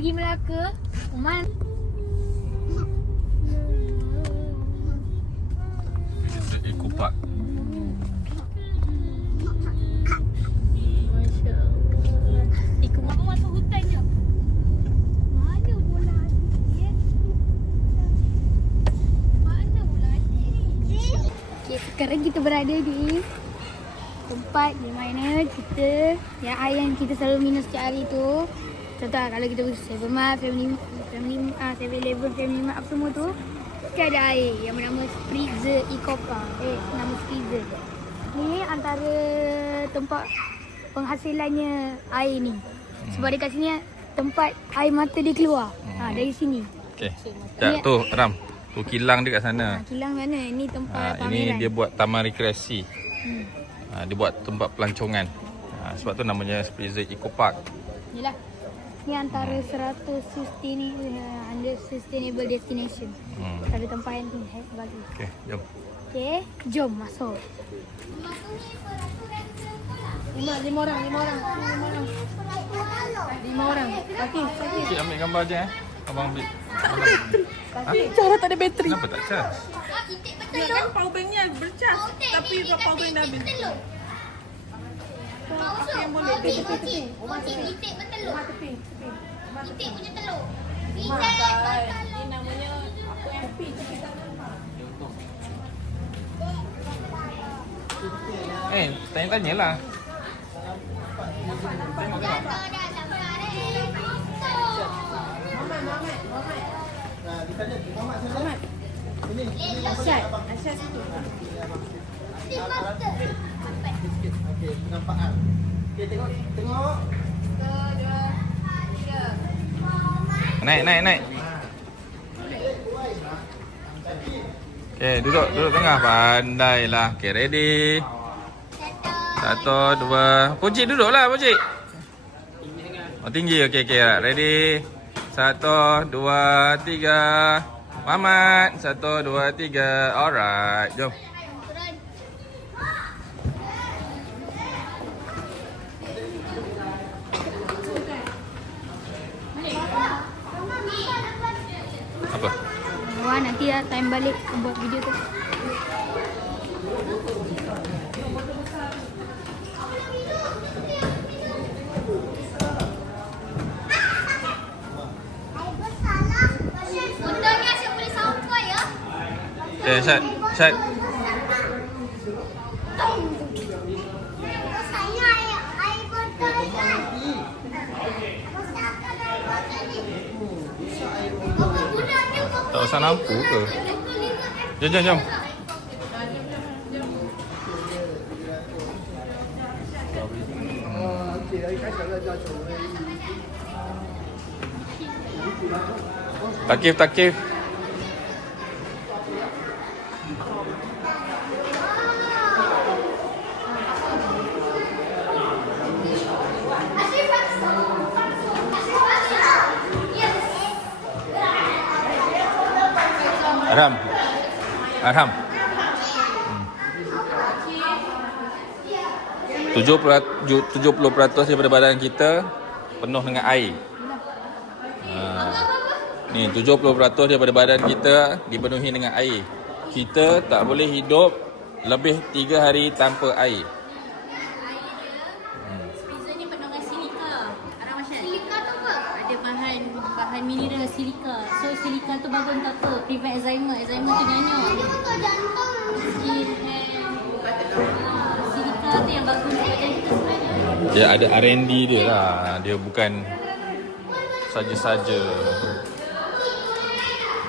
pergi Melaka, Eco Park. Ni? Okay, sekarang kita berada di tempat di mana kita yang air yang kita selalu minum setiap hari tu. Contoh kalau kita pergi Seven Mart, Family, Family, ah, Seven Eleven, Family Mart apa semua tu. Kita ada air yang bernama Spritzer Eco Park. Eh, nama Spritzer. Ni antara tempat penghasilannya air ni. Sebab dekat sini tempat air mata dia keluar. Ha, dari sini. Okey. Sekejap tu Ram. Tu kilang dia kat Ha, sana. kilang mana? Ini tempat Ha, pameran. ini dia buat taman rekreasi. Hmm. Ha, dia buat tempat pelancongan. Ha, sebab tu namanya Spritzer Eco Park. Yalah. Ni antara 100 sustainable, under sustainable destination. Hmm. Ada tempat yang ni eh, bagus. Okey, jom. Okey, jom masuk. Lima, lima orang, lima orang, lima orang. Lima orang. Okey, okey. Cik ambil gambar je eh. Abang ambil. Cara tak ada bateri. Kenapa tak charge? Ya kan powerbanknya bercas tapi powerbank dah habis. Apa yang boleh? Motik, motik. Motik, itik bertelur. Ini tak nampak. Eh. Dah, dah, dah. Tak pernah ada. Selamat. Asyad, Asyad situ. Okey, penampakan. Okey, tengok tengok. Naik, naik, naik. Okey, duduk, duduk tengah. Pandailah. Okey, ready. Satu, dua. Pucik duduklah, Pucik. Oh, tinggi. Okey, okey. Ready. Satu, dua, tiga. Mamat. Satu, dua, tiga. Alright. Jom. Apa? Wah, nanti ya time balik buat video tu. Botolnya saya boleh sampai ya. Okay, Syed. Syed. Saya air, air botol kan. Masakan air botol ni. Apa gunanya kau Tak usah lampu ke? lihat Jom, jom, jom. Takif, takif. Arham. Arham. Hmm. 70% 70% daripada badan kita penuh dengan air. Ha. Ni 70% daripada badan kita dipenuhi dengan air. Kita tak boleh hidup lebih 3 hari tanpa air. Freezer ni penuh dengan silika. Arah macam Silika tu apa? ada bahan mineral silika. So silika tu bagus untuk apa? Prevent Alzheimer. Alzheimer tu nyanyuk. Dia untuk jantung. Skin silika tu yang bagus untuk sebenarnya. Dia ada R&D dia lah. Dia bukan saja-saja.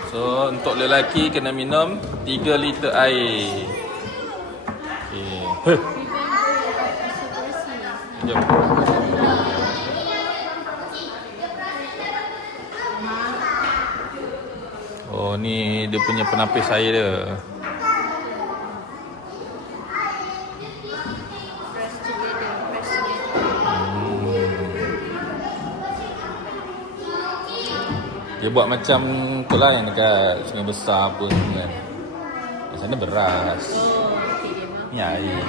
So untuk lelaki kena minum 3 liter air. Okay. Huh. Jom. Ni dia punya penapis air dia. Together. Dia buat macam tu lah yang dekat sungai besar apa semua kan. Di sana beras. Ni air.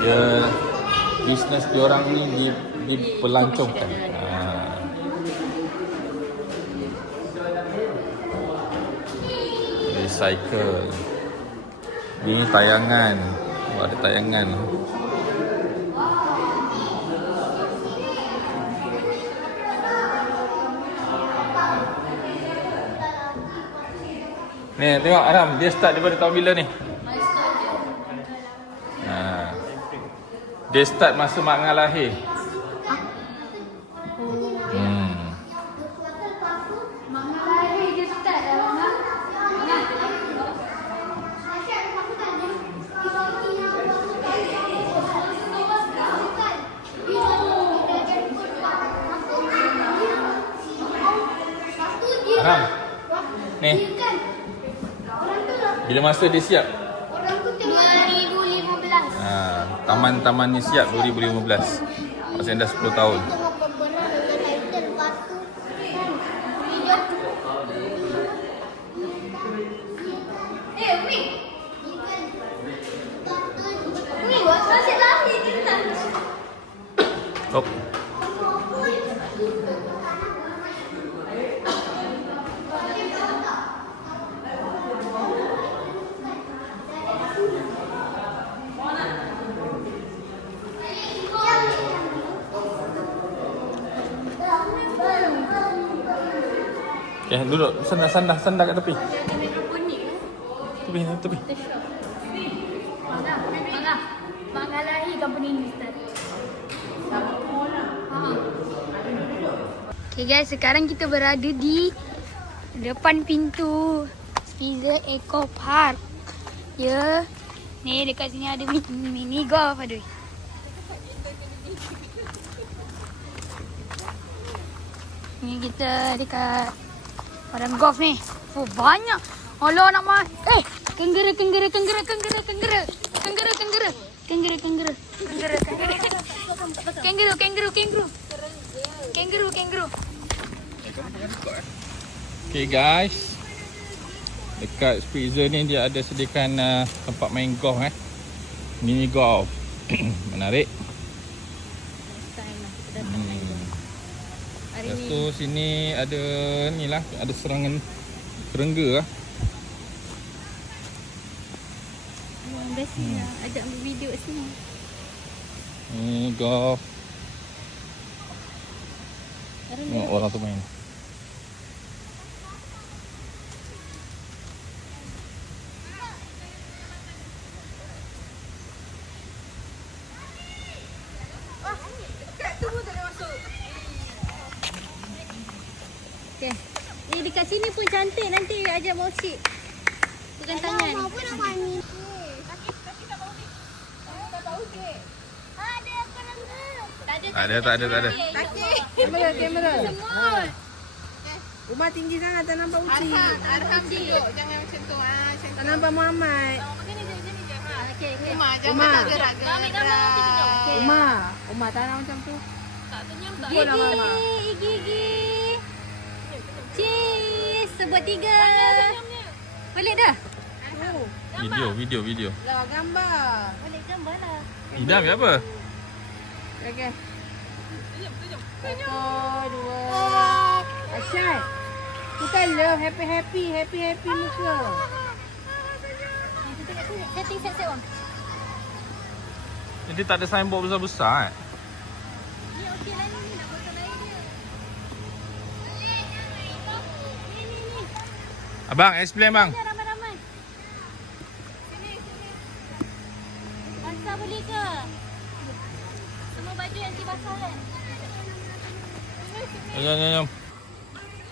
Dia bisnes dia orang ni di, dipelancongkan. Ha. Recycle. Ni tayangan. Oh, ada tayangan. Ni tengok Aram, dia start daripada tahun bila ni? Ha. Dia start masa Mak Ngah lahir. Hmm. Mama lahir dia start dah Mama. Aram. Ni. Bila masa dia siap? Orang tu 2015. Ha, taman-taman ni siap 2015. Pasal dah 10 tahun. Duduk. Sandah, sandah, sandah kat tepi. Tepi, tepi. Company start. Okay guys, sekarang kita berada di depan pintu Spiza Eco Park. Ya. Ni dekat sini ada mini, mini golf ada. Ni kita dekat padang golf ni. Oh banyak. Allah nak mas. Eh, kenggera kenggera kenggera kenggera kenggera. Kenggera kenggera. Kenggera kenggera. Kenggera kenggera. Kangaroo, kangaroo, kangaroo. Kangaroo, kangaroo. Okay guys. Dekat Spritzer ni dia ada sediakan uh, tempat main golf eh. Mini golf. Menarik. Hmm. Lepas tu sini ada ni lah, ada serangan kerengga lah. Hmm. lah. Ajak ambil video kat sini. Ni golf. Tengok orang tu main. Okay. Eh dekat sini pun cantik ajak Mosi. Pegang tangan. Ada tak ada tak ada. Kamera, kamera. Rumah tinggi sangat tak nampak uci. Arham duduk. Jangan macam tu. Ah, macam tu. Tak nampak Muhammad. Okey, okey. Umar, jangan tak gerak-gerak. Ambil gambar nanti tunjuk. Okey. Umar. Umar tak nak macam tu. Gigi, gigi, gigi. Sebuah tiga. Balik dah. Oh, Video, video, video. lah gambar. Balik gambar lah. Idam ke apa? Okey. Satu, dua. Asyad. Bukan love, happy happy, happy happy muka. Setting set set on. Jadi tak ada signboard besar-besar eh. Ni okey lah ni. Ni nak foto lain dia. Ni, ni, ni. Abang, explain bang. Ramai-ramai. Sini, sini. Basah boleh ke? Semua baju anti basah kan? Jom, jom, jom.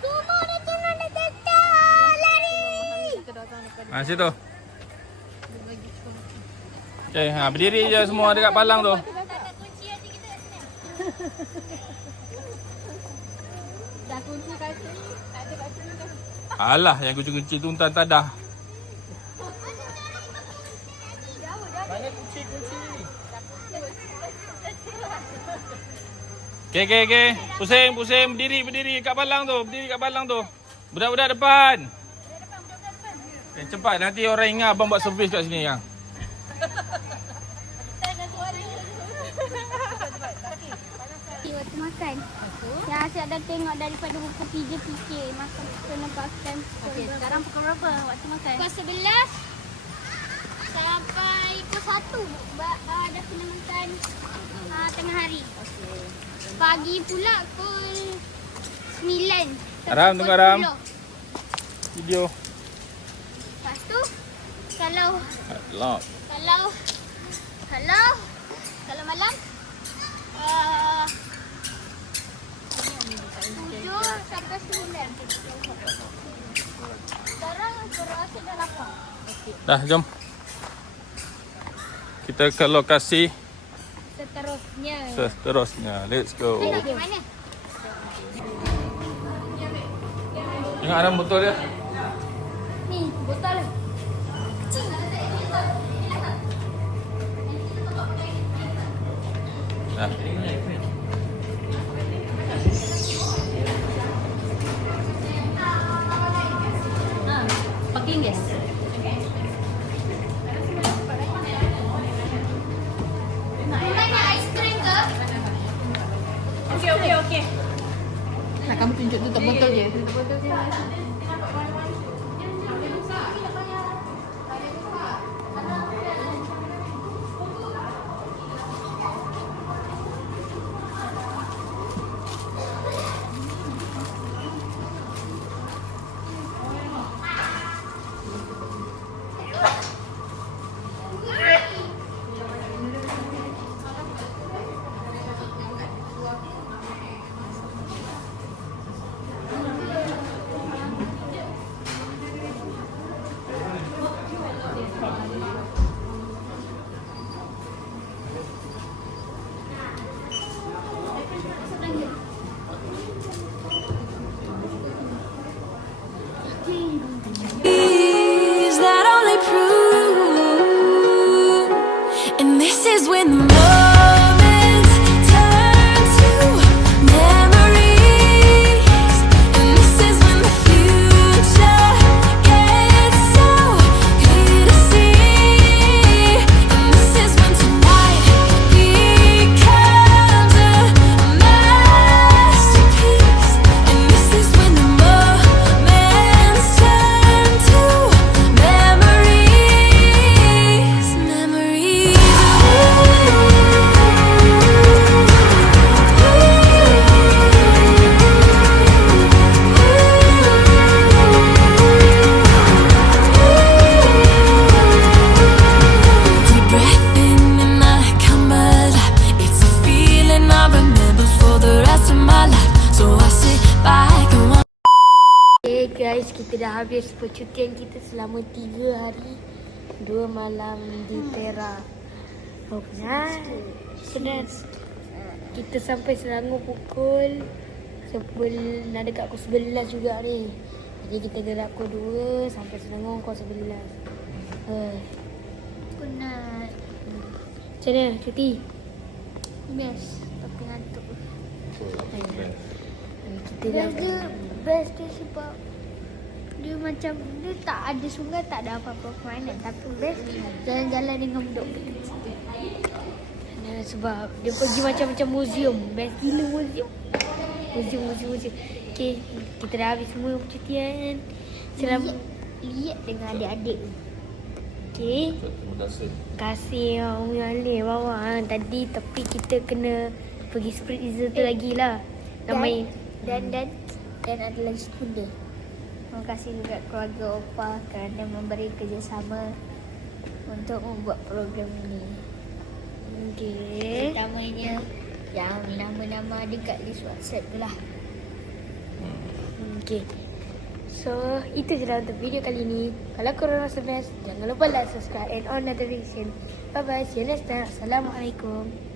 Semua dah turun dah tetap. Lari. Ha, situ. Okay, ha, berdiri je semua dekat palang tu. Tak ada kunci kat sini. Dah kunci kat sini. Tak ada kat sini. Alah, yang kunci-kunci tu entah tak dah. Mana kunci-kunci ni? Okay, okay, okay. Pusing, pusing. Berdiri, berdiri kat palang tu. Berdiri kat palang tu. Budak-budak depan. Okay, cepat. Nanti orang ingat abang buat servis kat sini yang. Waktu makan. Yang asyik dah tengok daripada pukul 3 fikir Masa penempatan Okey, sekarang pukul berapa waktu makan? Pukul 11 Sampai pukul 1 ba- uh, Dah kena makan uh, tengah hari Okey. Pagi pula pukul 9 Aram, tunggu Aram. Video. Lepas tu Kalau Lock. Kalau Kalau Kalau malam uh, 7 sampai 9 Sekarang aku rasa dah lapar Dah, jom. Kita ke lokasi Seterusnya seterusnya. Let's go. Pergi mana? Tengok Aram betul dia. Ni botol Dah. Ha, habis percutian kita selama 3 hari 2 malam di Perak Oh penat Penat Kita sampai Selangor pukul sebel, Nak dekat pukul 11 juga ni. Jadi kita gerak pukul 2 Sampai Selangor pukul 11 uh. Penat Macam mana cuti? Best Tapi ngantuk. Kita best dia best dia sebab dia macam dia tak ada sungai tak ada apa-apa permainan. Tapi best jalan-jalan dengan budak kecil. Nah, sebab dia pergi macam-macam museum. Best gila museum. Museum museum museum. Okay, kita dah habis semua percutian. Selama lihat dengan adik-adik. Okay. Terima kasih. Terima kasih Umi Alif bawa ha. Tadi tapi kita kena pergi Izzah tu lagi lah Nak main dan, dan dan ada lagi sekunda Terima kasih juga keluarga Opa kerana memberi kerjasama untuk membuat program ini. Okey. Terutamanya yang nama-nama ada kat list WhatsApp tu lah. Okey. So, itu je lah untuk video kali ni. Kalau korang rasa best, jangan lupa like, subscribe and on notification. Bye-bye. See you next time. Assalamualaikum.